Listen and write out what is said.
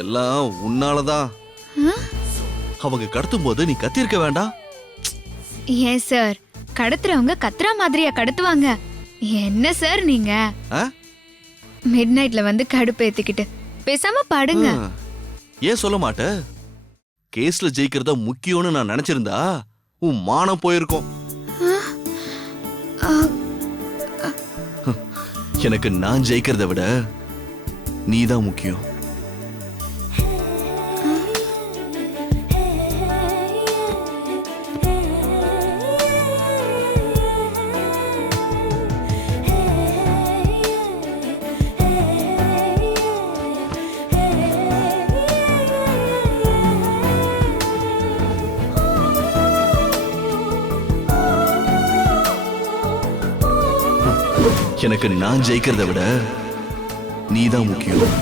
எல்லாம் உன்னாலதான். அவங்க கடத்தும் போது நீ கத்திருக்க வேண்டாம். ஏன் சார், கடத்துறவங்க கத்துறா மாதிரியா கடத்துவாங்க? என்ன சார் நீங்க மிட் நைட்ல வந்து கடுப்பேத்திக்கிட்டு பேசாம படுங்க. ஏன் சொல்ல மாட்ட? கேஸ்ல ஜெயிக்கிறதா முக்கியம்னு நான் நினைச்சிருந்தா உன் மானம் போயிருக்கும். எனக்கு நான் ஜெயிக்கிறத விட நீதான் முக்கியம். எனக்கு நான் ஜெயிக்கிறத விட நீதான் முக்கியம்.